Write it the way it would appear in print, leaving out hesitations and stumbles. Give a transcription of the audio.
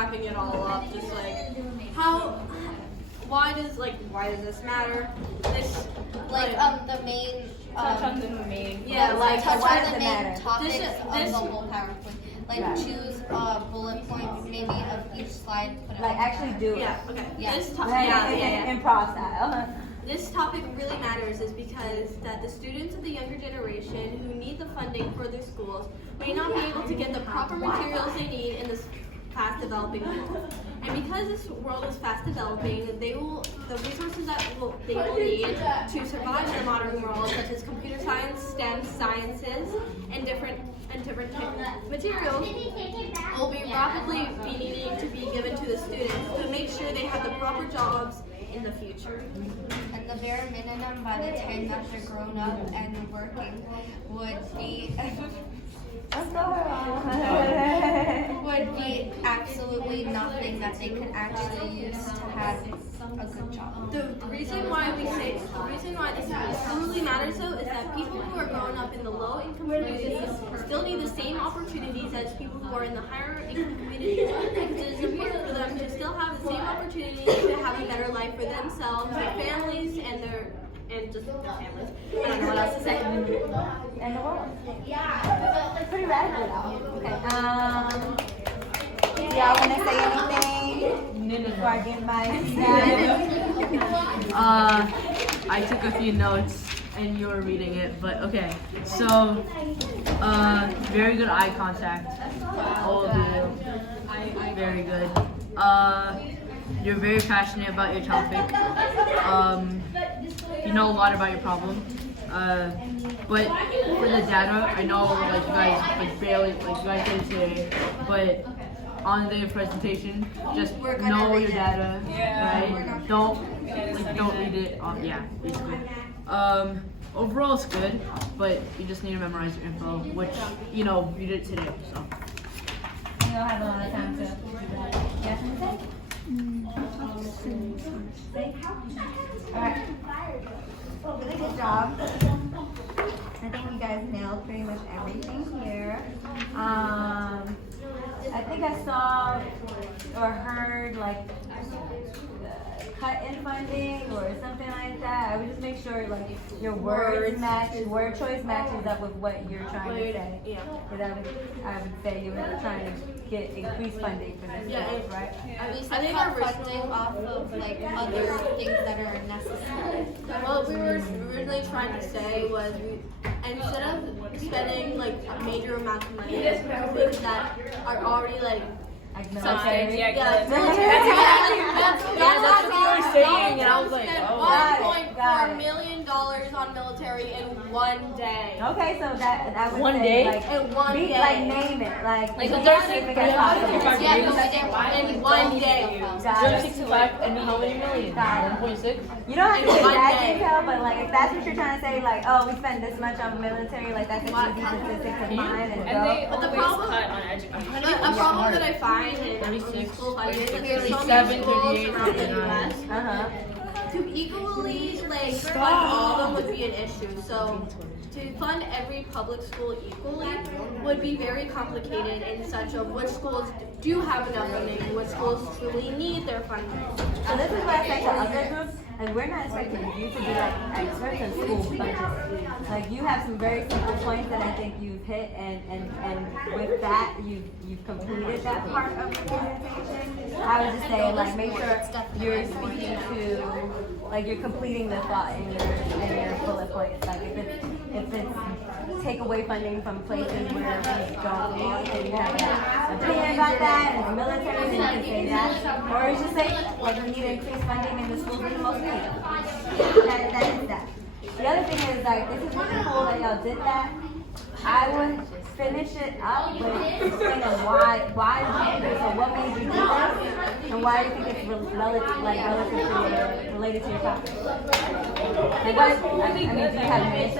wrapping it all up, just like why does this matter? This the main touch on the main touch why on does the it main matter? topics of the whole PowerPoint. Right. Choose bullet points maybe of each slide. Put it on actually do it. Yeah. Okay. Yeah. Improv style. This topic really matters is because that the students of the younger generation who need the funding for their schools may not be able to get the proper materials they need in this fast developing world. And because this world is fast developing, the resources they will need to survive in the modern world, such as computer science, STEM sciences, and different materials, will be rapidly needing to be given to the students to make sure they have the proper jobs in the future. And the bare minimum by the time that they're grown up and working would be would be absolutely nothing that they could actually use to have a good job. The reason why this truly matters though is that people who are growing up in the low income communities still need the same opportunities as people who are in the higher income communities. It is important for them to still have the same opportunities to have a better life for themselves, their families, and just their families. I don't know what else to say. And the world. It's pretty radical though. Okay. Do y'all want to say anything before I give my I took a few notes and you were reading it, but okay. So, very good eye contact. All of you. Very good. You're very passionate about your topic. You know a lot about your problem. But for the data, I know you guys barely you guys did today, but on the presentation, just know your data, right? Don't read it. Basically. Overall, it's good, but you just need to memorize your info, which you did today. So. You don't have a lot of time to. Yes, Alright. Really good job. I think you guys nailed pretty much everything here. I think I saw or heard cut in funding or something like that. I would just make sure your word choice matches up with what you're trying to say. Yeah. Because I would say you were trying to get increased funding for this stuff, right? At least I think cut our funding off of other things that are necessary. What we were originally trying to say was instead of spending a major amount of money on things that are already Military. that's what you were saying, and I was like, $1.4 million on military in one day. Okay, so that would One say, day? In one day. name it, In one day. Got it. 065 and how many million? 1.6? You don't have to In say one that day. detail, but if that's what you're trying to say, we spend this much on military, that's an easy statistic to find and go. But the problem, a problem that I find in 36, school funding is that there's so 37, many schools 38, around the 39. U.S. To equally fund all of them would be an issue. So to fund every public school equally would be very complicated in such of which schools do have enough funding and which schools truly need their funding. So this is what I say to other groups, we're not expecting you to be experts in school budget. You have some very simple points that I think you've hit, and with that, you've completed that part of the presentation. I would just say, make sure you're speaking to, you're completing the thought in your bullet points. If it's take away funding from places where we don't need, and you have an opinion about that, and the military, then you can say that. Or you just say, we need to increase funding in the schools with the most need. That is that. The other thing is, this is really cool that y'all did that. I would finish it up with explaining why did you do this, or what made you do this, and why do you think it's related to your topic. Do you have an answer?